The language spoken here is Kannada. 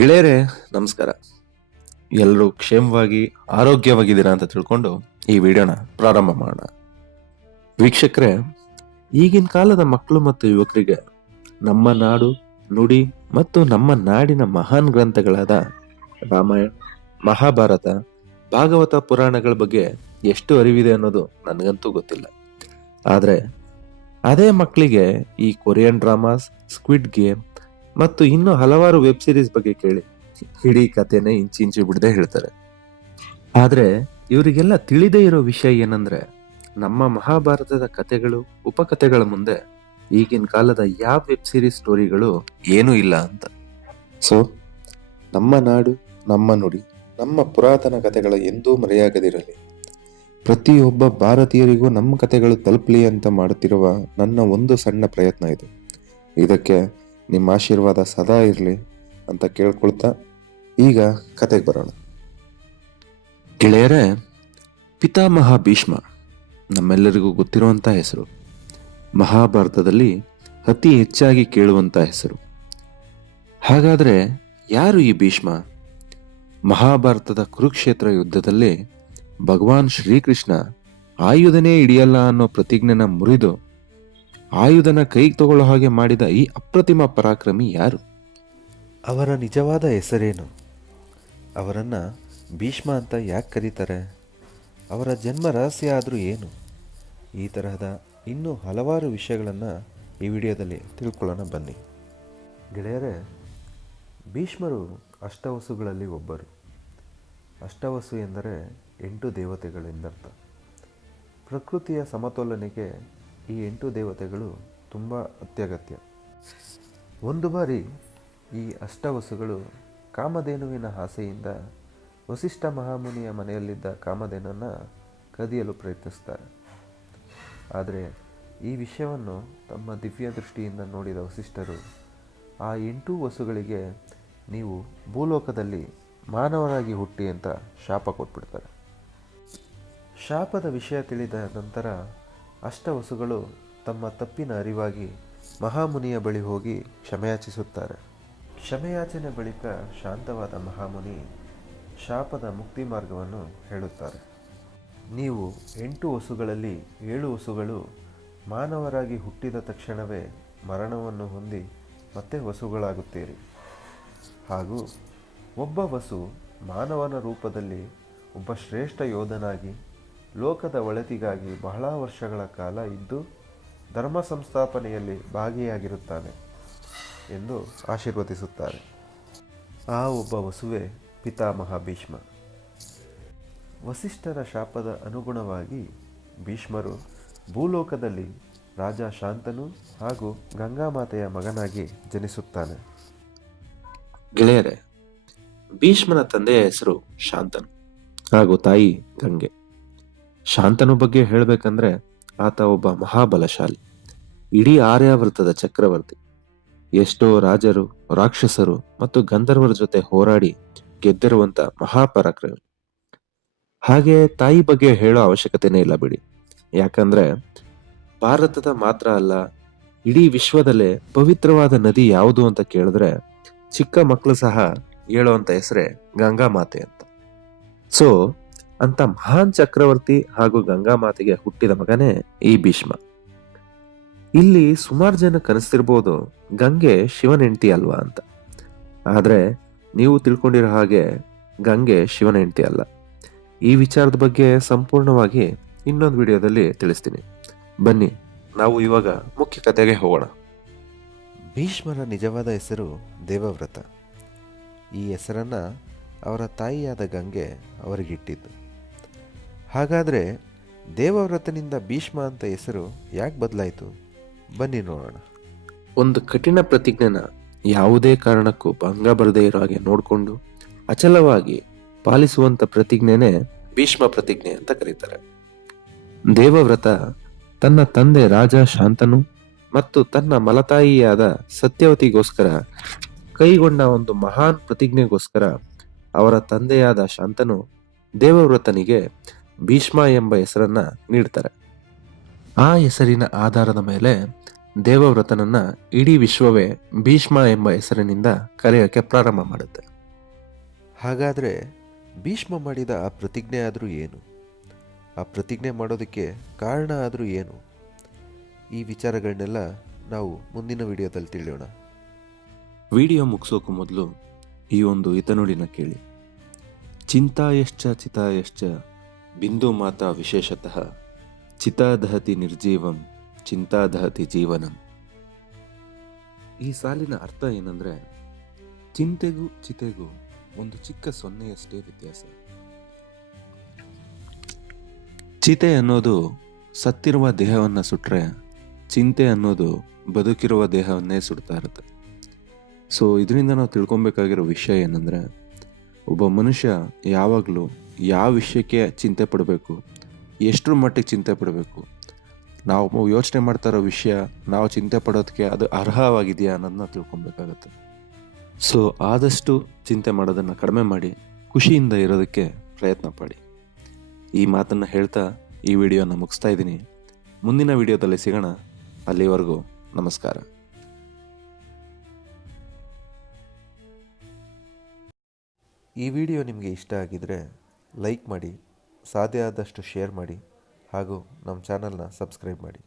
ಗೆಳೆಯರೇ, ನಮಸ್ಕಾರ. ಎಲ್ಲರೂ ಕ್ಷೇಮವಾಗಿ ಆರೋಗ್ಯವಾಗಿದ್ದೀರಾ ಅಂತ ತಿಳ್ಕೊಂಡು ಈ ವಿಡಿಯೋನ ಪ್ರಾರಂಭ ಮಾಡೋಣ. ವೀಕ್ಷಕರೇ, ಈಗಿನ ಕಾಲದ ಮಕ್ಕಳು ಮತ್ತು ಯುವಕರಿಗೆ ನಮ್ಮ ನಾಡು, ನುಡಿ ಮತ್ತು ನಮ್ಮ ನಾಡಿನ ಮಹಾನ್ ಗ್ರಂಥಗಳಾದ ರಾಮಾಯಣ, ಮಹಾಭಾರತ, ಭಾಗವತ ಪುರಾಣಗಳ ಬಗ್ಗೆ ಎಷ್ಟು ಅರಿವಿದೆ ಅನ್ನೋದು ನನಗಂತೂ ಗೊತ್ತಿಲ್ಲ. ಆದರೆ ಅದೇ ಮಕ್ಕಳಿಗೆ ಈ ಕೊರಿಯನ್ ಡ್ರಾಮಾಸ್, ಸ್ಕ್ವಿಡ್ ಗೇಮ್ ಮತ್ತು ಇನ್ನೂ ಹಲವಾರು ವೆಬ್ ಸಿರೀಸ್ ಬಗ್ಗೆ ಕೇಳಿ ಇಡೀ ಕಥೆನೇ ಇಂಚು ಬಿಡದೆ ಹೇಳ್ತಾರೆ. ಆದ್ರೆ ಇವರಿಗೆಲ್ಲ ತಿಳಿದೇ ಇರೋ ವಿಷಯ ಏನಂದ್ರೆ, ನಮ್ಮ ಮಹಾಭಾರತದ ಕಥೆಗಳು, ಉಪಕಥೆಗಳ ಮುಂದೆ ಈಗಿನ ಕಾಲದ ಯಾವ ವೆಬ್ ಸಿರೀಸ್ ಸ್ಟೋರಿಗಳು ಏನೂ ಇಲ್ಲ ಅಂತ. ಸೊ ನಮ್ಮ ನಾಡು, ನಮ್ಮ ನುಡಿ, ನಮ್ಮ ಪುರಾತನ ಕಥೆಗಳ ಎಂದೂ ಮರೆಯಾಗದಿರಲಿ. ಪ್ರತಿಯೊಬ್ಬ ಭಾರತೀಯರಿಗೂ ನಮ್ಮ ಕಥೆಗಳು ತಲುಪಲಿ ಅಂತ ಮಾಡುತ್ತಿರುವ ನನ್ನ ಒಂದು ಸಣ್ಣ ಪ್ರಯತ್ನ ಇದು. ಇದಕ್ಕೆ ನಿಮ್ಮ ಆಶೀರ್ವಾದ ಸದಾ ಇರಲಿ ಅಂತ ಕೇಳ್ಕೊಳ್ತಾ ಈಗ ಕತೆಗೆ ಬರೋಣ. ಗೆಳೆಯರೇ, ಪಿತಾಮಹ ಭೀಷ್ಮ ನಮ್ಮೆಲ್ಲರಿಗೂ ಗೊತ್ತಿರುವಂಥ ಹೆಸರು. ಮಹಾಭಾರತದಲ್ಲಿ ಅತಿ ಹೆಚ್ಚಾಗಿ ಕೇಳುವಂಥ ಹೆಸರು. ಹಾಗಾದ್ರೆ ಯಾರು ಈ ಭೀಷ್ಮ? ಮಹಾಭಾರತದ ಕುರುಕ್ಷೇತ್ರ ಯುದ್ಧದಲ್ಲಿ ಭಗವಾನ್ ಶ್ರೀಕೃಷ್ಣ ಆಯುಧನೇ ಹಿಡಿಯಲ್ಲ ಅನ್ನೋ ಪ್ರತಿಜ್ಞೆನ ಮುರಿದು ಆಯುಧನ ಕೈಗೆ ತಗೊಳ್ಳೋ ಹಾಗೆ ಮಾಡಿದ ಈ ಅಪ್ರತಿಮ ಪರಾಕ್ರಮಿ ಯಾರು? ಅವರ ನಿಜವಾದ ಹೆಸರೇನು? ಅವರನ್ನು ಭೀಷ್ಮ ಅಂತ ಯಾಕೆ ಕರೀತಾರೆ? ಅವರ ಜನ್ಮ ರಹಸ್ಯ ಆದರೂ ಏನು? ಈ ತರಹದ ಇನ್ನೂ ಹಲವಾರು ವಿಷಯಗಳನ್ನು ಈ ವಿಡಿಯೋದಲ್ಲಿ ತಿಳ್ಕೊಳ್ಳೋಣ ಬನ್ನಿ. ಗೆಳೆಯರೇ, ಭೀಷ್ಮರು ಅಷ್ಟವಸುಗಳಲ್ಲಿ ಒಬ್ಬರು. ಅಷ್ಟವಸು ಎಂದರೆ 8 ದೇವತೆಗಳೆಂದರ್ಥ. ಪ್ರಕೃತಿಯ ಸಮತೋಲನೆಗೆ ಈ 8 ದೇವತೆಗಳು ತುಂಬ ಅತ್ಯಗತ್ಯ. ಒಂದು ಬಾರಿ ಈ ಅಷ್ಟವಸುಗಳು ಕಾಮಧೇನುವಿನ ಆಸೆಯಿಂದ ವಸಿಷ್ಠ ಮಹಾಮುನಿಯ ಮನೆಯಲ್ಲಿದ್ದ ಕಾಮಧೇನನ್ನು ಕದಿಯಲು ಪ್ರಯತ್ನಿಸ್ತಾರೆ. ಆದರೆ ಈ ವಿಷಯವನ್ನು ತಮ್ಮ ದಿವ್ಯ ದೃಷ್ಟಿಯಿಂದ ನೋಡಿದ ವಸಿಷ್ಠರು ಆ 8 ವಸುಗಳಿಗೆ ನೀವು ಭೂಲೋಕದಲ್ಲಿ ಮಾನವರಾಗಿ ಹುಟ್ಟಿ ಅಂತ ಶಾಪ ಕೊಟ್ಬಿಡ್ತಾರೆ. ಶಾಪದ ವಿಷಯ ತಿಳಿದ ನಂತರ ಅಷ್ಟವಸುಗಳು ತಮ್ಮ ತಪ್ಪಿನ ಅರಿವಾಗಿ ಮಹಾಮುನಿಯ ಬಳಿ ಹೋಗಿ ಕ್ಷಮೆಯಾಚಿಸುತ್ತಾರೆ. ಕ್ಷಮೆಯಾಚನೆ ಬಳಿಕ ಶಾಂತವಾದ ಮಹಾಮುನಿ ಶಾಪದ ಮುಕ್ತಿ ಮಾರ್ಗವನ್ನು ಹೇಳುತ್ತಾರೆ. ನೀವು 8 ವಸುಗಳಲ್ಲಿ 7 ವಸುಗಳು ಮಾನವರಾಗಿ ಹುಟ್ಟಿದ ತಕ್ಷಣವೇ ಮರಣವನ್ನು ಹೊಂದಿ ಮತ್ತೆ ವಸುಗಳಾಗುತ್ತೀರಿ. ಹಾಗೂ ಒಬ್ಬ ವಸು ಮಾನವನ ರೂಪದಲ್ಲಿ ಒಬ್ಬ ಶ್ರೇಷ್ಠ ಯೋಧನಾಗಿ ಲೋಕದ ಒಳಿತಿಗಾಗಿ ಬಹಳ ವರ್ಷಗಳ ಕಾಲ ಇದ್ದು ಧರ್ಮ ಸಂಸ್ಥಾಪನೆಯಲ್ಲಿ ಭಾಗಿಯಾಗಿರುತ್ತಾನೆ ಎಂದು ಆಶೀರ್ವದಿಸುತ್ತಾರೆ. ಆ ಒಬ್ಬ ವಸುವೆ ಪಿತಾಮಹ ಭೀಷ್ಮ. ವಸಿಷ್ಠರ ಶಾಪದ ಅನುಗುಣವಾಗಿ ಭೀಷ್ಮರು ಭೂಲೋಕದಲ್ಲಿ ರಾಜ ಶಾಂತನು ಹಾಗೂ ಗಂಗಾಮಾತೆಯ ಮಗನಾಗಿ ಜನಿಸುತ್ತಾನೆ. ಗೆಳೆಯರೇ, ಭೀಷ್ಮನ ತಂದೆಯ ಹೆಸರು ಶಾಂತನು ಹಾಗೂ ತಾಯಿ ಗಂಗೆ. ಶಾಂತನು ಬಗ್ಗೆ ಹೇಳಬೇಕಂದ್ರೆ ಆತ ಒಬ್ಬ ಮಹಾಬಲಶಾಲಿ, ಇಡೀ ಆರ್ಯಾವರ್ತದ ಚಕ್ರವರ್ತಿ. ಎಷ್ಟೋ ರಾಜರು, ರಾಕ್ಷಸರು ಮತ್ತು ಗಂಧರ್ವರ ಜೊತೆ ಹೋರಾಡಿ ಗೆದ್ದಿರುವಂತ ಮಹಾಪರಾಕ್ರಮಿ. ಹಾಗೆ ತಾಯಿ ಬಗ್ಗೆ ಹೇಳೋ ಅವಶ್ಯಕತೆನೇ ಇಲ್ಲ ಬಿಡಿ. ಯಾಕಂದ್ರೆ ಭಾರತದ ಮಾತ್ರ ಅಲ್ಲ, ಇಡೀ ವಿಶ್ವದಲ್ಲೇ ಪವಿತ್ರವಾದ ನದಿ ಯಾವುದು ಅಂತ ಕೇಳಿದ್ರೆ ಚಿಕ್ಕ ಮಕ್ಕಳು ಸಹ ಹೇಳುವಂತ ಹೆಸರೇ ಗಂಗಾ ಮಾತೆ ಅಂತ. ಸೊ ಅಂತ ಮಹಾನ್ ಚಕ್ರವರ್ತಿ ಹಾಗೂ ಗಂಗಾ ಮಾತೆಗೆ ಹುಟ್ಟಿದ ಮಗನೇ ಈ ಭೀಷ್ಮ. ಇಲ್ಲಿ ಸುಮಾರು ಜನ ಕನಸ್ತಿರ್ಬೋದು ಗಂಗೆ ಶಿವನ ಹೆಂಡತಿ ಅಲ್ವಾ ಅಂತ. ಆದ್ರೆ ನೀವು ತಿಳ್ಕೊಂಡಿರೋ ಹಾಗೆ ಗಂಗೆ ಶಿವನ ಹೆಂಡತಿ ಅಲ್ಲ. ಈ ವಿಚಾರದ ಬಗ್ಗೆ ಸಂಪೂರ್ಣವಾಗಿ ಇನ್ನೊಂದು ವಿಡಿಯೋದಲ್ಲಿ ತಿಳಿಸ್ತೀನಿ. ಬನ್ನಿ, ನಾವು ಇವಾಗ ಮುಖ್ಯ ಕಥೆಗೆ ಹೋಗೋಣ. ಭೀಷ್ಮರ ನಿಜವಾದ ಹೆಸರು ದೇವವ್ರತ. ಈ ಹೆಸರನ್ನು ಅವರ ತಾಯಿಯಾದ ಗಂಗೆ ಅವರಿಗಿಟ್ಟಿದ್ದು. ಹಾಗಾದರೆ ದೇವವ್ರತನಿಂದ ಭೀಷ್ಮ ಅಂತ ಹೆಸರು ಯಾಕೆ ಬದಲಾಯಿತು? ಬನ್ನಿ ನೋಡೋಣ. ಒಂದು ಕಠಿಣ ಪ್ರತಿಜ್ಞೆನ ಯಾವುದೇ ಕಾರಣಕ್ಕೂ ಭಂಗ ಬರದೇ ಇರೋ ಹಾಗೆ ನೋಡಿಕೊಂಡು ಅಚಲವಾಗಿ ಪಾಲಿಸುವಂತ ಪ್ರತಿಜ್ಞೆನೇ ಭೀಷ್ಮ ಪ್ರತಿಜ್ಞೆ ಅಂತ ಕರೀತಾರೆ. ದೇವವ್ರತ ತನ್ನ ತಂದೆ ರಾಜ ಶಾಂತನು ಮತ್ತು ತನ್ನ ಮಲತಾಯಿಯಾದ ಸತ್ಯವತಿಗೋಸ್ಕರ ಕೈಗೊಂಡ ಒಂದು ಮಹಾನ್ ಪ್ರತಿಜ್ಞೆಗೋಸ್ಕರ ಅವರ ತಂದೆಯಾದ ಶಾಂತನು ದೇವವ್ರತನಿಗೆ ಭೀಷ್ಮ ಎಂಬ ಹೆಸರನ್ನ ನೀಡ್ತಾರೆ. ಆ ಹೆಸರಿನ ಆಧಾರದ ಮೇಲೆ ದೇವವ್ರತನನ್ನ ಇಡೀ ವಿಶ್ವವೇ ಭೀಷ್ಮ ಎಂಬ ಹೆಸರಿನಿಂದ ಕರೆಯೋಕೆ ಪ್ರಾರಂಭ ಮಾಡುತ್ತೆ. ಹಾಗಾದರೆ ಭೀಷ್ಮ ಮಾಡಿದ ಆ ಪ್ರತಿಜ್ಞೆ ಆದರೂ ಏನು? ಆ ಪ್ರತಿಜ್ಞೆ ಮಾಡೋದಕ್ಕೆ ಕಾರಣ ಆದರೂ ಏನು? ಈ ವಿಚಾರಗಳನ್ನೆಲ್ಲ ನಾವು ಮುಂದಿನ ವಿಡಿಯೋದಲ್ಲಿ ತಿಳಿಯೋಣ. ವಿಡಿಯೋ ಮುಗಿಸೋಕು ಮೊದಲು ಈ ಒಂದು ಹಿತನುಡಿನ ಕೇಳಿ. ಚಿಂತಾಯಶ್ಚ ಚಿತಾಯಶ್ಚ ಬಿಂದು ಮಾತಾ ವಿಶೇಷತಃ ಚಿತಾದಹತಿ ನಿರ್ಜೀವಂ ಚಿಂತಾದಹತಿ ಜೀವನಂ. ಈ ಸಾಲಿನ ಅರ್ಥ ಏನಂದ್ರೆ, ಚಿಂತೆಗೂ ಚಿತೆಗೂ ಒಂದು ಚಿಕ್ಕ ಸೊನ್ನೆಯಷ್ಟೇ ವ್ಯತ್ಯಾಸ. ಚಿತೆ ಅನ್ನೋದು ಸತ್ತಿರುವ ದೇಹವನ್ನು ಸುಟ್ರೆ, ಚಿಂತೆ ಅನ್ನೋದು ಬದುಕಿರುವ ದೇಹವನ್ನೇ ಸುಡ್ತಾ ಇರುತ್ತೆ. ಸೊ ಇದರಿಂದ ನಾವು ತಿಳ್ಕೊಬೇಕಾಗಿರೋ ವಿಷಯ ಏನಂದರೆ, ಒಬ್ಬ ಮನುಷ್ಯ ಯಾವಾಗಲೂ ಯಾವ ವಿಷಯಕ್ಕೆ ಚಿಂತೆ ಪಡಬೇಕು, ಎಷ್ಟರ ಮಟ್ಟಿಗೆ ಚಿಂತೆ ಪಡಬೇಕು, ನಾವು ಯೋಚನೆ ಮಾಡ್ತಾ ಇರೋ ವಿಷಯ ನಾವು ಚಿಂತೆ ಪಡೋದಕ್ಕೆ ಅದು ಅರ್ಹವಾಗಿದೆಯಾ ಅನ್ನೋದನ್ನ ತಿಳ್ಕೊಬೇಕಾಗತ್ತೆ. ಸೊ ಆದಷ್ಟು ಚಿಂತೆ ಮಾಡೋದನ್ನು ಕಡಿಮೆ ಮಾಡಿ ಖುಷಿಯಿಂದ ಇರೋದಕ್ಕೆ ಪ್ರಯತ್ನ ಪಡಿ. ಈ ಮಾತನ್ನು ಹೇಳ್ತಾ ಈ ವಿಡಿಯೋನ ಮುಗಿಸ್ತಾ ಇದ್ದೀನಿ. ಮುಂದಿನ ವಿಡಿಯೋದಲ್ಲಿ ಸಿಗೋಣ. ಅಲ್ಲಿವರೆಗೂ ನಮಸ್ಕಾರ. ಈ ವಿಡಿಯೋ ನಿಮಗೆ ಇಷ್ಟ ಆಗಿದರೆ ಲೈಕ್ ಮಾಡಿ, ಸಾಧ್ಯ ಆದಷ್ಟು ಶೇರ್ ಮಾಡಿ, ಹಾಗೂ ನಮ್ಮ ಚಾನಲ್ನ ಸಬ್ಸ್ಕ್ರೈಬ್ ಮಾಡಿ.